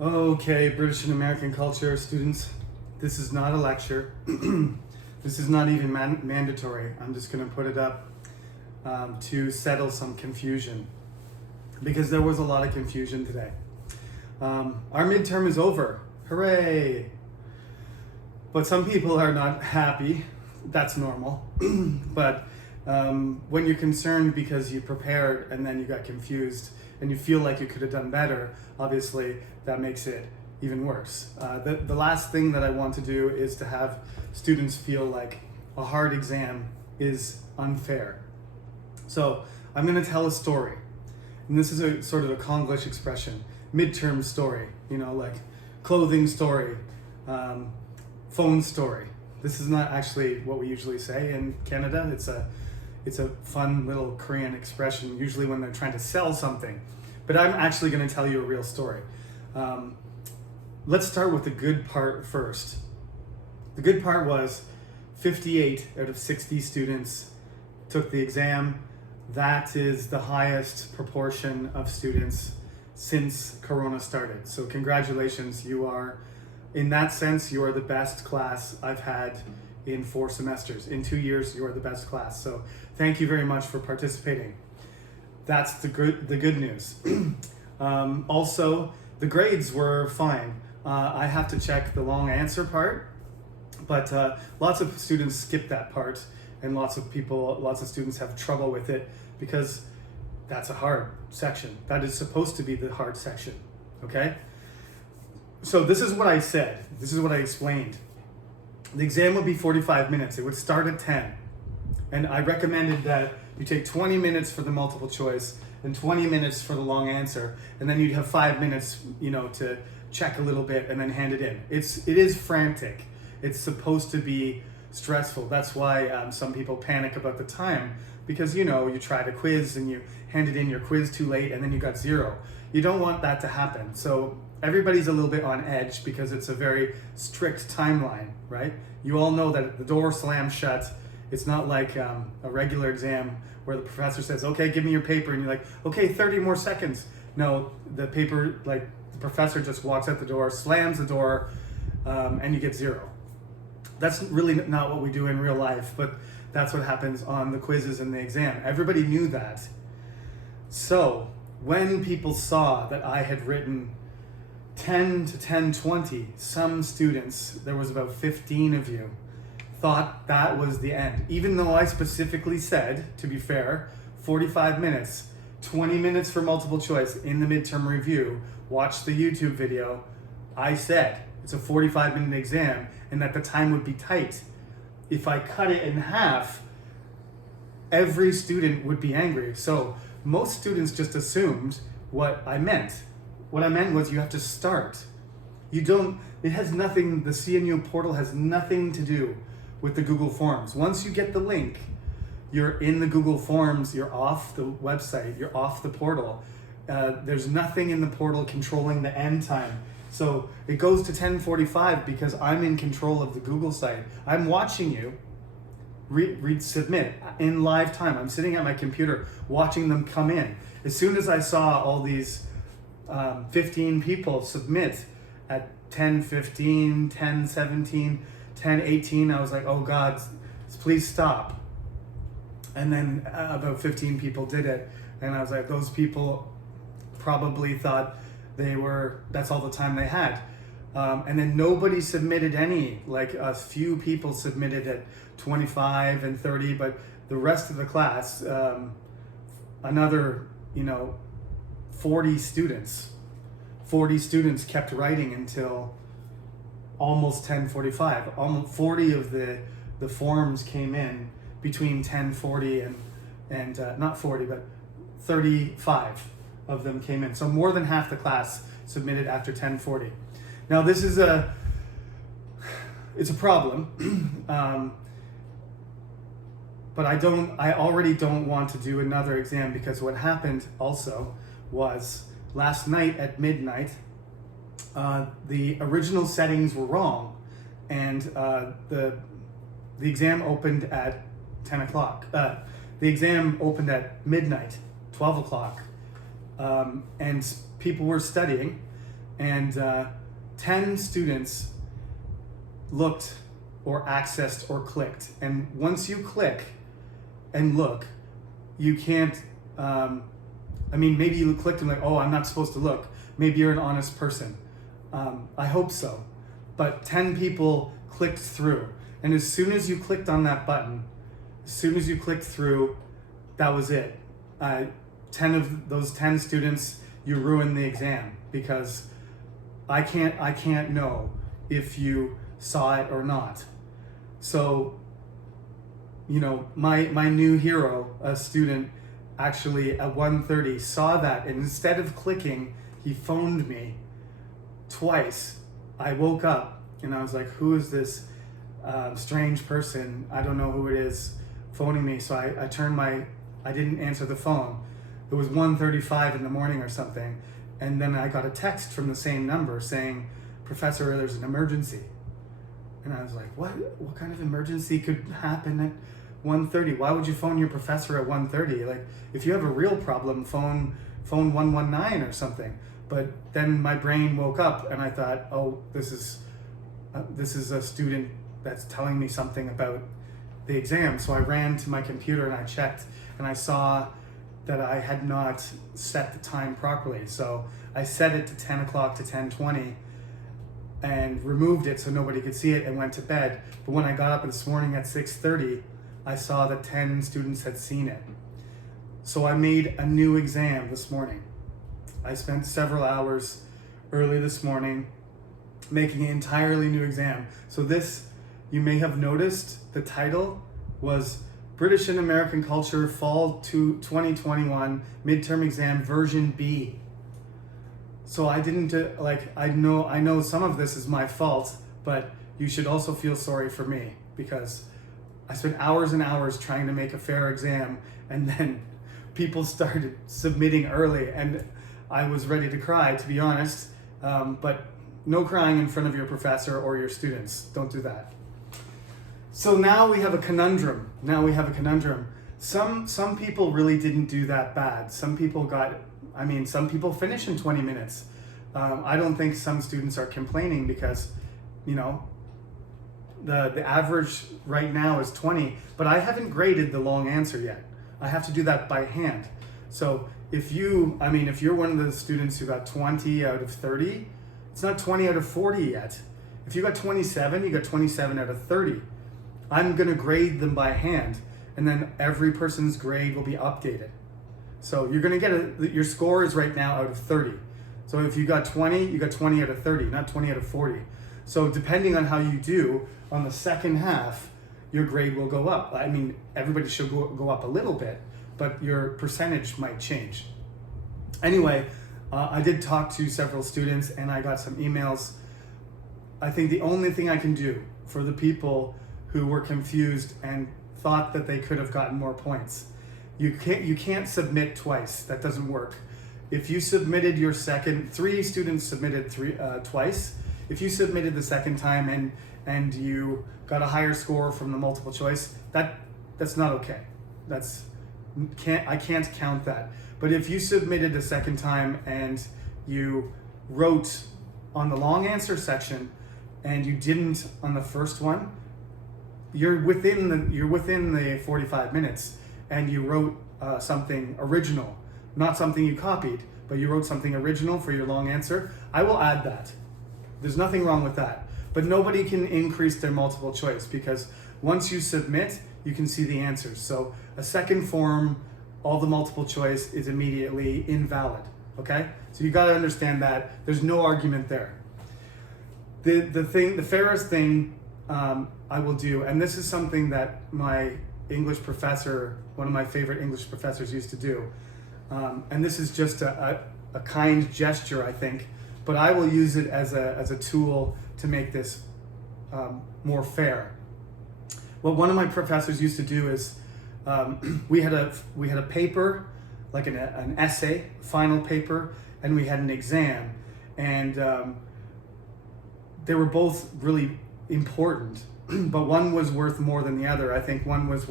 Okay, British and American culture students, this is not a lecture. This is not even mandatory. I'm just going to put it up to settle some confusion because there was a lot of confusion today. Our midterm is over. Hooray! But some people are not happy. That's normal. But when you're concerned because you prepared and then you got confused and you feel like you could have done better, obviously that makes it even worse. The last thing that I want to do is to have students feel like a hard exam is unfair. So I'm going to tell a story. And this is a sort of a Konglish expression, midterm story, like clothing story, phone story. This is not actually what we usually say in Canada. It's a fun little Korean expression, usually when they're trying to sell something. But I'm actually going to tell you a real story. Let's start with the good part first. The good part was 58 out of 60 students took the exam. That is the highest proportion of students since Corona started. So congratulations, in that sense, you are the best class I've had in 4 semesters. In 2 years, you are the best class. So thank you very much for participating. That's the good news. Also, the grades were fine. I have to check the long answer part, but lots of students skip that part, and lots of students have trouble with it because that's a hard section. That is supposed to be the hard section, okay? So this is what I said. This is what I explained. The exam would be 45 minutes. It would start at 10. And I recommended that you take 20 minutes for the multiple choice and 20 minutes for the long answer. And then you'd have 5 minutes, to check a little bit and then hand it in. It is frantic. It's supposed to be stressful. That's why some people panic about the time, because you tried a quiz and you handed in your quiz too late and then you got 0. You don't want that to happen. So everybody's a little bit on edge because it's a very strict timeline, right? You all know that the door slams shut. It's not like a regular exam where the professor says, okay, give me your paper, and you're like, okay, 30 more seconds. No, the professor just walks out the door, slams the door, and you get 0. That's really not what we do in real life, but that's what happens on the quizzes and the exam. Everybody knew that. So when people saw that I had written 10 to 10:20, some students, there was about 15 of you, thought that was the end. Even though I specifically said, to be fair, 45 minutes, 20 minutes for multiple choice in the midterm review, watch the YouTube video, I said it's a 45-minute exam and that the time would be tight. If I cut it in half, every student would be angry. So most students just assumed what I meant. What I meant was you have to start. The CNU portal has nothing to do with the Google Forms. Once you get the link, you're in the Google Forms, you're off the website, you're off the portal. There's nothing in the portal controlling the end time. So it goes to 10:45 because I'm in control of the Google site. I'm watching you submit in live time. I'm sitting at my computer watching them come in. As soon as I saw all these 15 people submit at 10:15, 10:17, 10:18, I was like, oh God, please stop. And then about 15 people did it. And I was like, those people probably thought that's all the time they had. And then nobody submitted any, like a few people submitted at 25 and 30, but the rest of the class, another, 40 students kept writing until almost 10:45. Almost 40 of the forms came in between 10:40 and not 40, but 35 of them came in. So more than half the class submitted after 10:40. Now this is it's a problem, but I already don't want to do another exam because what happened also was last night at midnight, the original settings were wrong, and the exam opened at 10 o'clock. The exam opened at midnight, 12 o'clock, and people were studying, and 10 students looked or accessed or clicked. And once you click and look, you can't, maybe you clicked and like, oh, I'm not supposed to look. Maybe you're an honest person. I hope so. But 10 people clicked through. And as soon as you clicked on that button, as soon as you clicked through, that was it. 10 of those 10 students, you ruined the exam, because I can't know if you saw it or not. So, my new hero, a student, actually at 1:30 saw that, and instead of clicking, he phoned me twice. I woke up and I was like, who is this strange person? I don't know who it is phoning me. So I didn't answer the phone. It was 1:35 in the morning or something. And then I got a text from the same number saying, Professor, there's an emergency. And I was like, what kind of emergency could happen at 1:30? Why would you phone your professor at 1:30? Like, if you have a real problem, phone 119 or something. But then my brain woke up and I thought, oh, this is a student that's telling me something about the exam. So I ran to my computer and I checked, and I saw that I had not set the time properly. So I set it to 10 o'clock to 10:20 and removed it so nobody could see it and went to bed. But when I got up this morning at 6:30, I saw that 10 students had seen it. So I made a new exam this morning. I spent several hours early this morning making an entirely new exam. So this, you may have noticed, the title was British and American Culture Fall 2021 Midterm Exam Version B. So I didn't, I know some of this is my fault, but you should also feel sorry for me, because I spent hours and hours trying to make a fair exam, and then people started submitting early, and I was ready to cry, to be honest, but no crying in front of your professor or your students. Don't do that. So now we have a conundrum. Some people really didn't do that bad. Some people finished in 20 minutes. I don't think some students are complaining, because, the average right now is 20, but I haven't graded the long answer yet. I have to do that by hand. So if you're one of the students who got 20 out of 30, it's not 20 out of 40 yet. If you got 27, you got 27 out of 30. I'm gonna grade them by hand, and then every person's grade will be updated. So you're gonna get your score is right now out of 30. So if you got 20, you got 20 out of 30, not 20 out of 40. So depending on how you do on the second half, your grade will go up. Everybody should go up a little bit, but your percentage might change. Anyway, I did talk to several students and I got some emails. I think the only thing I can do for the people who were confused and thought that they could have gotten more points, you can't submit twice. That doesn't work. If you submitted your three students submitted twice. If you submitted the second time and you got a higher score from the multiple choice, that's not okay. I can't count that. But if you submitted the second time and you wrote on the long answer section and you didn't on the first one, you're within the 45 minutes, and you wrote something original, not something you copied, but you wrote something original for your long answer. I will add that. There's nothing wrong with that. But nobody can increase their multiple choice, because once you submit, you can see the answers. So a second form, all the multiple choice is immediately invalid, okay? So you gotta understand that. There's no argument there. The fairest thing I will do, and this is something that my English professor, one of my favorite English professors, used to do, and this is just a kind gesture, I think, but I will use it as a tool to make this more fair. What one of my professors used to do is we had a paper, like an essay, final paper, and we had an exam, and they were both really important, but one was worth more than the other. I think one was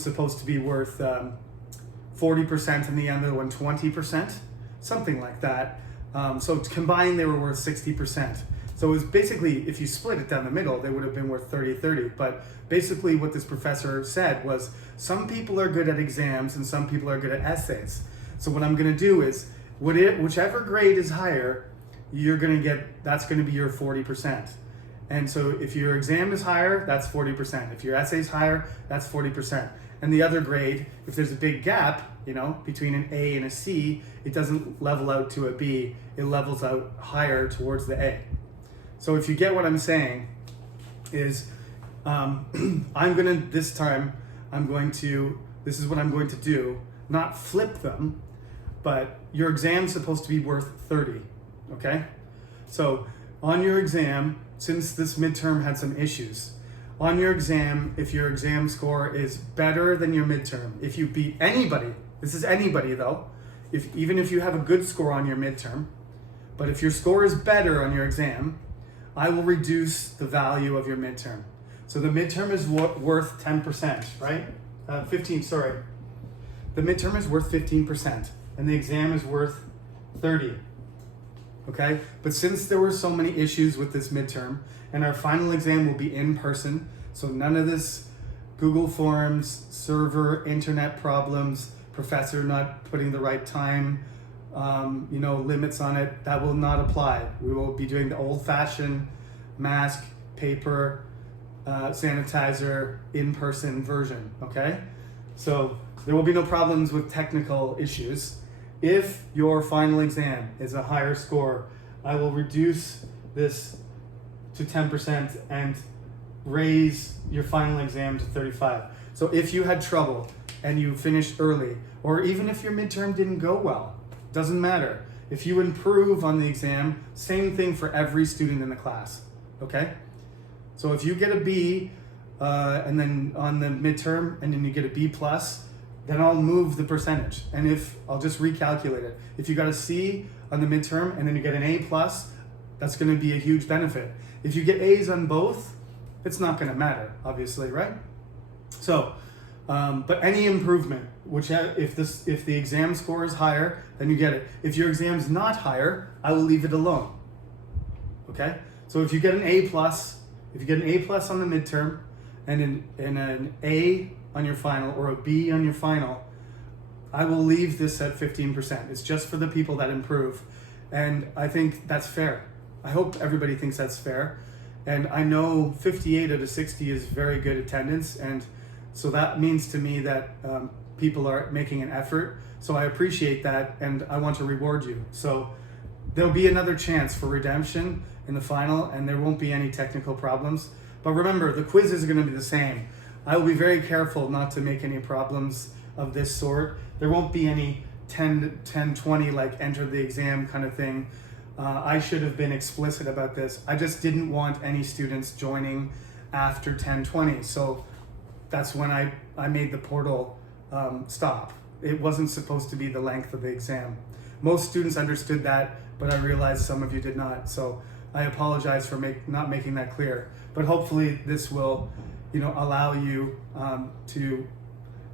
supposed to be worth 40% and the other one 20%, something like that. So combined, they were worth 60%. So it was basically, if you split it down the middle, they would have been worth 30-30. But basically what this professor said was, some people are good at exams and some people are good at essays. So what I'm gonna do is, whichever grade is higher, that's gonna be your 40%. And so if your exam is higher, that's 40%. If your essay is higher, that's 40%. And the other grade, if there's a big gap, between an A and a C, it doesn't level out to a B, it levels out higher towards the A. So if you get what I'm saying, is this is what I'm going to do, not flip them, but your exam's supposed to be worth 30, okay? So on your exam, since this midterm had some issues, on your exam, if your exam score is better than your midterm, if you beat anybody, this is anybody though, even if you have a good score on your midterm, but if your score is better on your exam, I will reduce the value of your midterm. So the midterm is worth 10%, right? 15, sorry. The midterm is worth 15% and the exam is worth 30. Okay? But since there were so many issues with this midterm and our final exam will be in person, so none of this Google Forms, server, internet problems, professor not putting the right time, limits on it, that will not apply. We will be doing the old-fashioned mask, paper, sanitizer, in-person version, okay? So there will be no problems with technical issues. If your final exam is a higher score, I will reduce this to 10% and raise your final exam to 35. So if you had trouble and you finished early, or even if your midterm didn't go well, doesn't matter. If you improve on the exam, same thing for every student in the class, okay? So if you get a B, and then on the midterm, and then you get a B plus, then I'll move the percentage. And I'll just recalculate it. If you got a C on the midterm, and then you get an A plus, that's gonna be a huge benefit. If you get A's on both, it's not gonna matter, obviously, right? So, but any improvement, if the exam score is higher, then you get it. If your exam's not higher, I will leave it alone. Okay? So if you get an A plus, on the midterm, and an A on your final or a B on your final, I will leave this at 15%. It's just for the people that improve. And I think that's fair. I hope everybody thinks that's fair. And I know 58 out of 60 is very good attendance, and so that means to me that people are making an effort. So I appreciate that, and I want to reward you. So there'll be another chance for redemption in the final, and there won't be any technical problems. But remember, the quizzes are going to be the same. I will be very careful not to make any problems of this sort. There won't be any 10-20 like enter the exam kind of thing. I should have been explicit about this. I just didn't want any students joining after 10-20. So that's when I made the portal stop. It wasn't supposed to be the length of the exam. Most students understood that, but I realized some of you did not. So I apologize for not making that clear. But hopefully this will, allow you to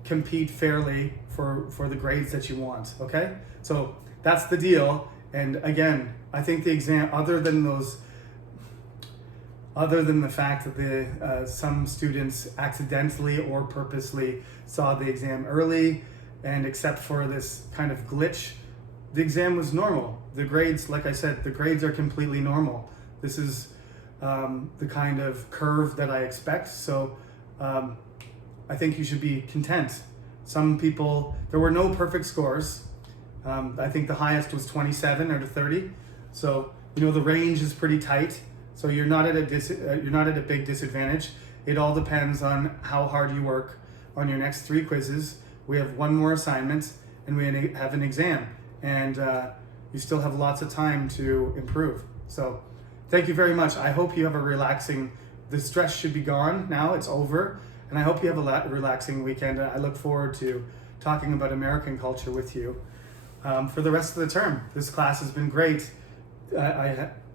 compete fairly for the grades that you want. Okay? So that's the deal. And again, I think the exam, other than the fact that some students accidentally or purposely saw the exam early, and except for this kind of glitch, the exam was normal. The grades, like I said, the grades are completely normal. This is the kind of curve that I expect. So I think you should be content. Some people, there were no perfect scores. I think the highest was 27 out of 30. So, the range is pretty tight. So you're not at a big disadvantage. It all depends on how hard you work on your next 3 quizzes. We have 1 more assignment and we have an exam, and you still have lots of time to improve. So thank you very much. I hope you have the stress should be gone now, it's over. And I hope you have a relaxing weekend. I look forward to talking about American culture with you for the rest of the term. This class has been great.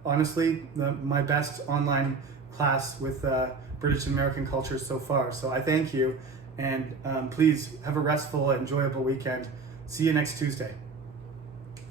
Honestly, my best online class with British and American culture so far. So I thank you, and please have a restful, enjoyable weekend. See you next Tuesday.